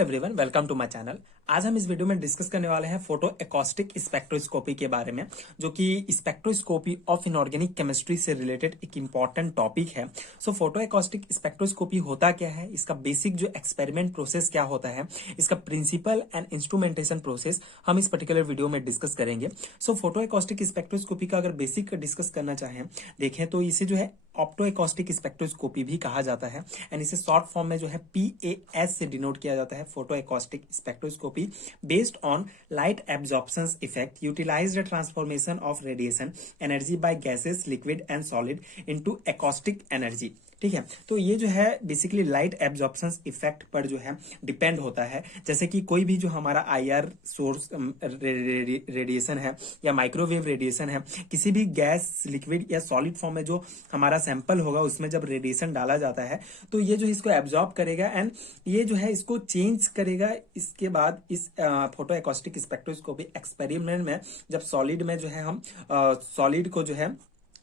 Everyone, welcome to my channel. आज हम इस वीडियो में डिस्कस करने वाले हैं फोटो एकॉस्टिक स्पेक्ट्रोस्कोपी के बारे में, जो कि स्पेक्ट्रोस्कोपी ऑफ इनऑर्गेनिक केमिस्ट्री से रिलेटेड एक इंपॉर्टेंट टॉपिक है। सो फोटो एकॉस्टिक स्पेक्ट्रोस्कोपी होता क्या है, इसका बेसिक जो एक्सपेरिमेंट प्रोसेस क्या होता है, इसका प्रिंसिपल एंड इंस्ट्रूमेंटेशन प्रोसेस हम इस पर्टिकुलर वीडियो में डिस्कस करेंगे। सो फोटो एकॉस्टिक स्पेक्ट्रोस्कोपी का अगर बेसिक डिस्कस करना चाहें, देखें तो इसे जो है ऑप्टो एकॉस्टिक स्पेक्ट्रोस्कोपी भी कहा जाता है एंड इसे शॉर्ट फॉर्म में जो है PAS से डिनोट किया जाता है, photo acoustic spectroscopy based on light absorption effect utilized transformation of radiation energy by gases liquid and solid into acoustic energy. ठीक है, तो ये जो है बेसिकली लाइट एब्जॉर्प्शन इफेक्ट पर जो है डिपेंड होता है। जैसे कि कोई भी जो हमारा IR सोर्स रेडिएशन है या माइक्रोवेव रेडिएशन है, किसी भी गैस लिक्विड या सॉलिड फॉर्म में जो हमारा सैंपल होगा उसमें जब रेडिएशन डाला जाता है तो ये जो इसको एब्जॉर्ब करेगा एंड ये जो है इसको चेंज करेगा। इसके बाद इस फोटो एकॉस्टिक स्पेक्ट्रोस्कोपी एक्सपेरिमेंट में जब सॉलिड में जो है हम सॉलिड को जो है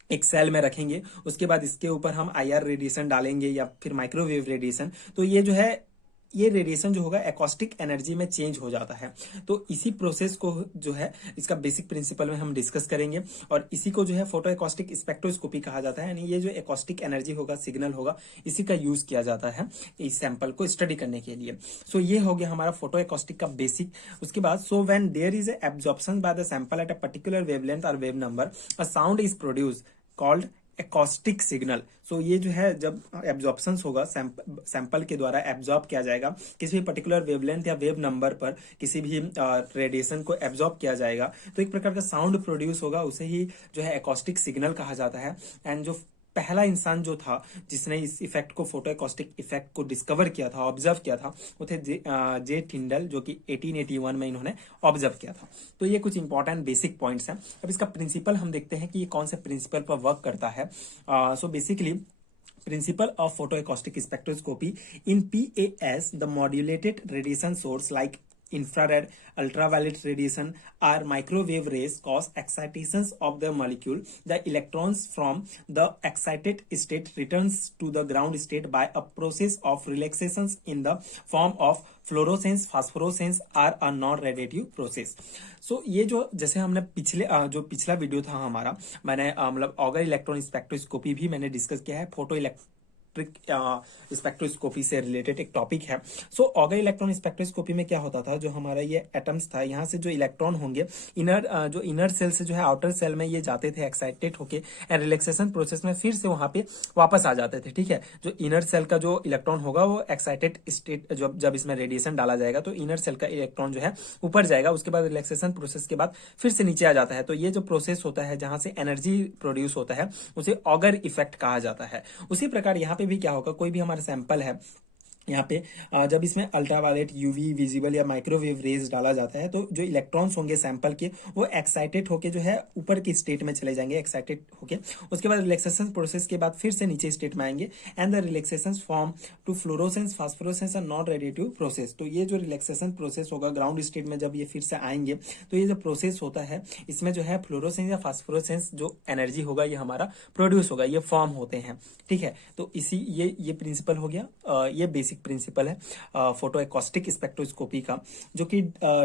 एक सेल में रखेंगे, उसके बाद इसके ऊपर हम IR रेडिएशन डालेंगे या फिर माइक्रोवेव रेडिएशन, तो ये जो है ये रेडिएशन जो होगा एकॉस्टिक एनर्जी में चेंज हो जाता है। तो इसी प्रोसेस को जो है इसका बेसिक प्रिंसिपल में हम डिस्कस करेंगे और इसी को जो है फोटो एकॉस्टिक स्पेक्ट्रोस्कोपी कहा जाता है। यानी ये जो एकॉस्टिक एनर्जी होगा, सिग्नल होगा, इसी का यूज किया जाता है इस सैंपल को स्टडी करने के लिए। सो ये हो गया हमारा फोटो एकॉस्टिक का बेसिक। उसके बाद so when there is absorption by the sample at a particular wavelength और wave number, a sound is produce called acoustic signal. So ये जो है जब एब्जॉर्प्शन होगा, सैंपल के द्वारा एब्जॉर्ब किया जाएगा, किसी भी पर्टिकुलर वेवलेंथ या वेव नंबर पर किसी भी रेडिएशन को एब्जॉर्ब किया जाएगा तो एक प्रकार का साउंड प्रोड्यूस होगा, उसे ही जो है एकॉस्टिक सिग्नल कहा जाता है। एंड जो पहला इंसान जो था जिसने इस इफेक्ट को, फोटो एकॉस्टिक इफेक्ट को डिस्कवर किया था, ऑब्जर्व किया था, वो थे जे टिंडल, जो कि 1881 में इन्होंने ऑब्जर्व किया था। तो ये कुछ इंपॉर्टेंट बेसिक पॉइंट्स हैं। अब इसका प्रिंसिपल हम देखते हैं कि ये कौन से प्रिंसिपल पर वर्क करता है। So basically principle of photoacoustic spectroscopy in PAS, the modulated radiation source like infrared, ultraviolet radiation or microwave rays cause excitations of the molecule. The electrons from the excited state returns to the ground state by a process of relaxations in the form of fluorescence, phosphorescence are a non radiative process. So ये जो जैसे हमने जो पिछला video था हमारा, मैंने मतलब ऑगर इलेक्ट्रॉन स्पेक्ट्रोस्कोपी भी मैंने डिस्कस किया है, फोटो इलेक्ट्रिक स्पेक्ट्रोस्कोपी से रिलेटेड एक टॉपिक है। सो ऑगर इलेक्ट्रॉन स्पेक्ट्रोस्कोपी में क्या होता था, जो हमारा ये एटम्स था, यहाँ से जो इलेक्ट्रॉन होंगे जो इनर सेल से जो है आउटर सेल में ये जाते थे एक्साइटेड होके एंड रिलैक्सेशन प्रोसेस में फिर से वहां पे वापस आ जाते थे। ठीक है, जो इनर सेल का जो इलेक्ट्रॉन होगा वो एक्साइटेड स्टेट, जब इसमें रेडिएशन डाला जाएगा तो इनर सेल का इलेक्ट्रॉन जो है ऊपर जाएगा, उसके बाद रिलैक्सेशन प्रोसेस के बाद फिर से नीचे आ जाता है। तो ये जो प्रोसेस होता है जहां से एनर्जी प्रोड्यूस होता है उसे ऑगर इफेक्ट कहा जाता है। उसी प्रकार यहाँ पे भी क्या होगा, कोई भी हमारा सैंपल है, यहाँ पे जब इसमें अल्ट्रावायलेट, यूवी, विजिबल या माइक्रोवेव रेज डाला जाता है तो जो इलेक्ट्रॉन्स होंगे सैंपल के वो एक्साइटेड होके जो है ऊपर की स्टेट में चले जाएंगे, एक्साइटेड होके। उसके बाद रिलैक्सेशन प्रोसेस के बाद फिर से नीचे स्टेट में आएंगे and the relaxation form to fluorescence, phosphorescence और नॉन रेडिएटिव प्रोसेस। तो ये जो रिलैक्सेशन प्रोसेस होगा ग्राउंड स्टेट में, जब ये फिर से आएंगे तो ये जो प्रोसेस होता है इसमें जो है फ्लोरोसेंस या फास्फोरोसेंस जो एनर्जी होगा ये हमारा प्रोड्यूस होगा, ये फॉर्म होते हैं। ठीक है, तो इसी ये प्रिंसिपल हो गया, ये बेसिक प्रिंसिपल है फोटो एकॉस्टिक स्पेक्ट्रोस्कोपी का, जो कि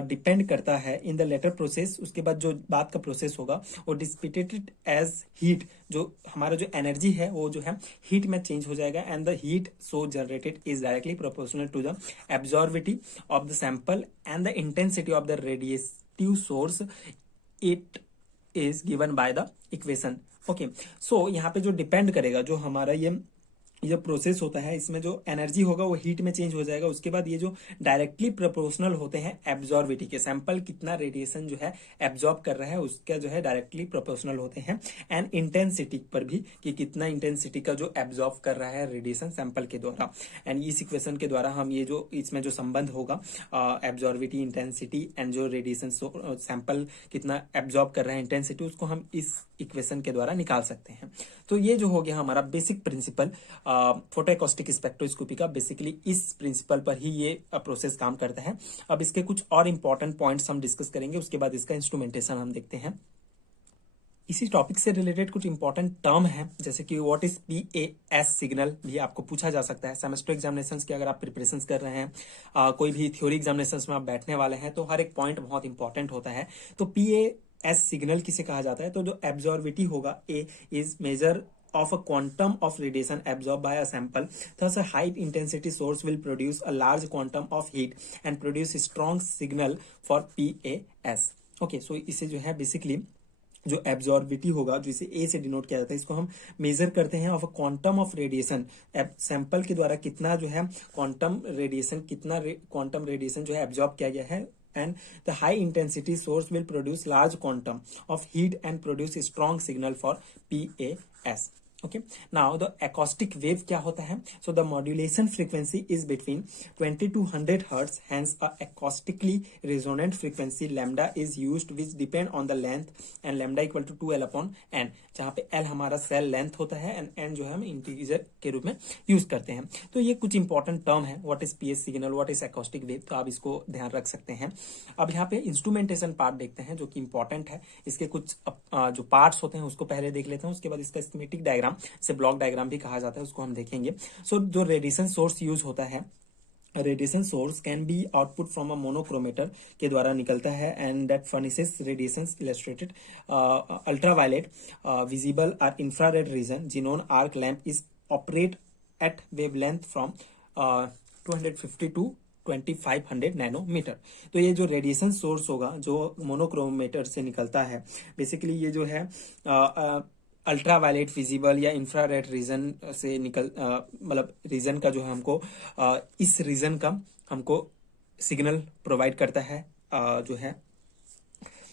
डिपेंड करता है इन द लेटर प्रोसेस। उसके बाद जो बाद का प्रोसेस होगा वो डिसिपेटेड एज हीट, जो हमारा जो एनर्जी है वो जो है हीट में चेंज हो जाएगा and the heat so generated is directly proportional to the absorbivity of the sample and the intensity of the radiative source. It is given by the equation. Okay, so यहाँ पे जो depend करेगा, जो हमारा ये process होता है, इसमें जो एनर्जी होगा वो हीट में चेंज हो जाएगा। उसके बाद ये जो डायरेक्टली प्रोपोर्शनल होते हैं एब्जॉर्बिविटी के, सैंपल कितना रेडिएशन जो है एब्जॉर्ब कर रहा है उसका जो है डायरेक्टली प्रोपोर्शनल होते हैं एंड इंटेंसिटी पर भी, कि कितना इंटेंसिटी का जो एब्जॉर्ब कर रहा है रेडिएशन सैंपल के द्वारा। एंड इस इक्वेशन के द्वारा हम ये जो इसमें जो संबंध होगा एब्जॉर्बिविटी, इंटेंसिटी एंड जो रेडिएशन सैंपल कितना एब्जॉर्ब कर रहा है इंटेंसिटी, उसको हम इस इक्वेशन के द्वारा निकाल सकते हैं। तो ये जो हो गया हमारा basic principle photo acoustic spectroscopy का। बेसिकली इस प्रिंसिपल पर ही ये प्रोसेस काम करता है। अब इसके कुछ और इंपॉर्टेंट पॉइंट्स हम डिस्कस करेंगे, उसके बाद इसका इंस्ट्रूमेंटेशन हम देखते हैं। इसी टॉपिक से रिलेटेड कुछ इंपॉर्टेंट टर्म है, जैसे कि व्हाट इज PAS सिग्नल भी आपको पूछा जा सकता है सेमेस्टर एग्जामिनेशंस की। अगर आप प्रिपरेशन कर रहे हैं, कोई भी थ्योरी एग्जामिनेशंस में आप बैठने वाले हैं, तो हर एक पॉइंट बहुत इंपॉर्टेंट होता है। तो PAS सिग्नल किसे कहा जाता है? तो जो एब्जॉर्बिटी होगा, A is measure of a quantum of radiation absorbed by a sample. Thus, a high intensity source will produce a large quantum of heat and produce a strong signal for PAS. Okay, so इसे जो है basically जो absorptivity होगा, जो इसे ए से denote किया जाता है, इसको हम मेजर करते हैं of a quantum of radiation. Sample के द्वारा कितना जो है क्वांटम रेडिएशन, कितना क्वांटम रेडिएशन जो है एब्जॉर्ब किया गया है, and the high intensity source will produce large quantum of heat and produce a strong signal for PAS. Okay, now the acoustic wave क्या होता है? So the modulation frequency is between 20 to 100 hertz, hence a acoustically resonant frequency lambda is used, which depend on the length and lambda equal to 2L upon n, जहाँ पे L हमारा cell length होता है and n जो है हम integer के रूप में यूज करते हैं। तो ये कुछ इंपॉर्टेंट टर्म है, what is PAS signal, what is acoustic wave, तो आप इसको ध्यान रख सकते हैं। अब यहाँ पे इंस्ट्रूमेंटेशन पार्ट देखते हैं, जो कि इंपॉर्टेंट है। इसके कुछ जो पार्ट्स होते हैं उसको पहले देख लेते हैं, उसके बाद इसका स्कीमेटिक डायग्राम, इसे ब्लॉक डायग्राम भी कहा जाता है, उसको हम देखेंगे। सो जो रेडिएशन सोर्स यूज होता है, radiation source can be output from a monochromator के द्वारा निकलता है, and that furnishes radiation illustrated ultraviolet visible और infrared region. Xenon arc lamp is operate at wavelength from 250 to 2500 nanometer. तो ये जो रेडिएशन सोर्स होगा जो मोनोक्रोमेटर से निकलता है, बेसिकली ये जो है अल्ट्रावायलेट विजिबल या इंफ्रारेड रीजन से निकल मतलब रीजन का जो है हमको इस रीजन का हमको सिग्नल प्रोवाइड करता है, जो है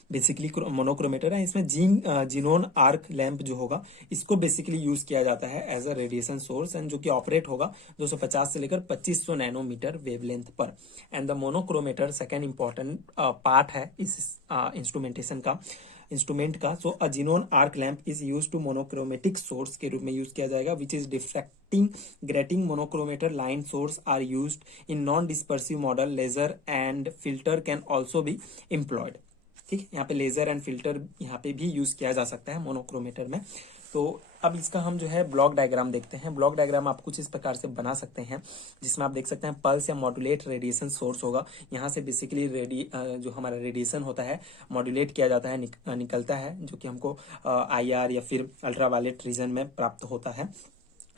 बेसिकली मोनोक्रोमेटर है। इसमें जीनोन आर्क लैंप जो होगा, इसको बेसिकली यूज किया जाता है as a radiation source, and जो कि ऑपरेट होगा 250 से लेकर 2500 नैनोमीटर वेवलेंथ पर। And the monochromator second important part है इस इंस्ट्रूमेंटेशन का, इंस्ट्रूमेंट का। So a xenon arc lamp is use to monochromatic source के रूप में यूज किया जाएगा, which is diffracting grating monochromator line source are used in non dispersive model. Laser and filter can also be employed. ठीक है, यहाँ पे laser and filter यहाँ पे भी यूज किया जा सकता है मोनोक्रोमेटर में। तो अब इसका हम जो है ब्लॉक डायग्राम देखते हैं। ब्लॉक डायग्राम आप कुछ इस प्रकार से बना सकते हैं, जिसमें आप देख सकते हैं पल्स या मॉड्यूलेट रेडिएशन सोर्स होगा। यहाँ से बेसिकली जो हमारा रेडिएशन होता है मॉड्यूलेट किया जाता है, निकलता है, जो कि हमको IR या फिर अल्ट्रावायलेट रीजन में प्राप्त होता है।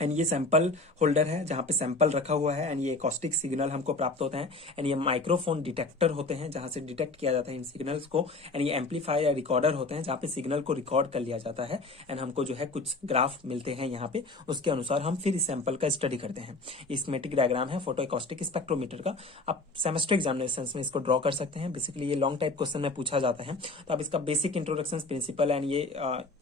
एंड ये सैंपल होल्डर है जहाँ पे सैंपल रखा हुआ है, एंड ये एकॉस्टिक सिग्नल हमको प्राप्त होते हैं। एंड ये माइक्रोफोन डिटेक्टर होते हैं जहाँ से डिटेक्ट किया जाता है इन सिग्नल्स को। एंड ये एम्पलीफायर या रिकॉर्डर होते हैं जहाँ पे सिग्नल को रिकॉर्ड कर लिया जाता है, एंड हमको जो है कुछ ग्राफ मिलते हैं यहाँ पे, उसके अनुसार हम फिर इस सैंपल का स्टडी करते हैं। स्कीमेटिक डायग्राम है फोटो एकॉस्टिक स्पेक्ट्रोमीटर का, आप सेमेस्टर एग्जामिनेशन में इसको ड्रॉ कर सकते हैं। बेसिकली ये लॉन्ग टाइप क्वेश्चन में पूछा जाता है, तो आप इसका बेसिक इंट्रोडक्शन प्रिंसिपल एंड ये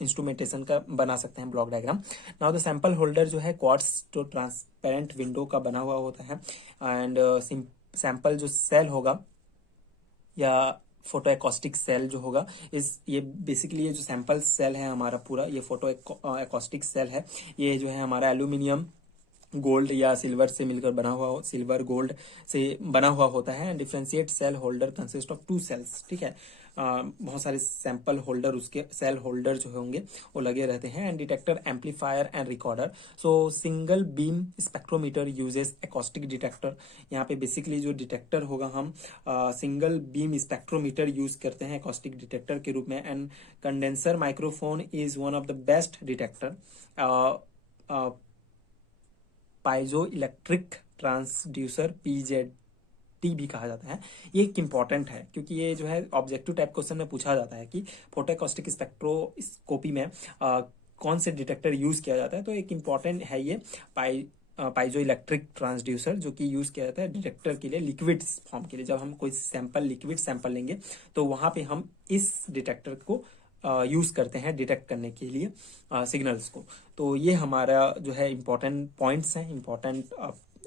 इंस्ट्रूमेंटेशन का बना सकते हैं block diagram. Now the sample holder जो है क्वार्ट्ज जो ट्रांसपेरेंट विंडो का बना हुआ होता है, एंड सैंपल जो सेल होगा या फोटो एकॉस्टिक सेल जो होगा, ये बेसिकली ये जो सैंपल सेल है हमारा पूरा, ये फोटो एकॉस्टिक सेल है। ये जो है हमारा एल्यूमिनियम गोल्ड या सिल्वर से मिलकर बना हुआ, सिल्वर गोल्ड से बना हुआ होता है। Differentiate cell holder consist of 2 cells. ठीक है, बहुत सारे सैंपल होल्डर, उसके सेल होल्डर जो होंगे वो लगे रहते हैं। And detector, amplifier and recorder. So single beam spectrometer uses acoustic detector. यहाँ पे बेसिकली जो डिटेक्टर होगा, हम सिंगल बीम स्पेक्ट्रोमीटर यूज करते हैं एकॉस्टिक डिटेक्टर के रूप में। And condenser microphone is one of the best detector. Piezo electric transducer PZT भी कहा जाता है। ये एक इंपॉर्टेंट है, क्योंकि ये जो है ऑब्जेक्टिव टाइप क्वेश्चन में पूछा जाता है कि फोटो एकॉस्टिक स्पेक्ट्रोस्कोपी में कौन से डिटेक्टर यूज किया जाता है। तो एक इंपॉर्टेंट है ये पाइजो इलेक्ट्रिक ट्रांसड्यूसर, जो कि यूज किया जाता है डिटेक्टर के लिए, लिक्विड फॉर्म के लिए। जब हम कोई सैंपल, लिक्विड सैंपल लेंगे, तो वहां पे हम इस डिटेक्टर को यूज करते हैं डिटेक्ट करने के लिए सिग्नल्स को। तो ये हमारा जो है इंपॉर्टेंट पॉइंट्स हैं, इंपॉर्टेंट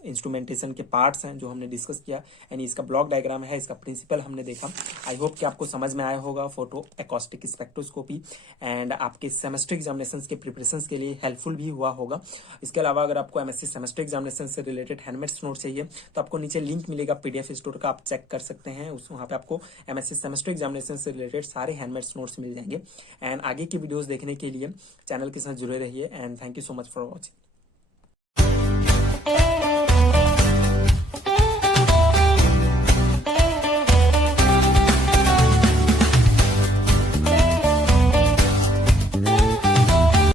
इंस्ट्रूमेंटेशन के पार्ट्स हैं जो हमने डिस्कस किया, यानी इसका ब्लॉक डायग्राम है, इसका प्रिंसिपल हमने देखा। आई होप कि आपको समझ में आया होगा फोटो एकॉस्टिक स्पेक्ट्रोस्कोपी, एंड आपके सेमेस्टर एग्जामिनेशन के प्रिपरेशन के लिए हेल्पफुल भी हुआ होगा। इसके अलावा अगर आपको एमएससी सेमेस्टर एग्जामिनेशन से रिलेटेड हैंडमेड्स नोट चाहिए तो आपको नीचे लिंक मिलेगा पीडीएफ स्टोर का, आप चेक कर सकते हैं। उस वहाँ पे आपको एमएससी सेमेस्टर एग्जामिनेशन से रिलेटेड सारे हैंडमेड्स नोट्स मिल जाएंगे। एंड आगे की वीडियोस देखने के लिए चैनल के साथ जुड़े रहिए, and thank you so much for watching.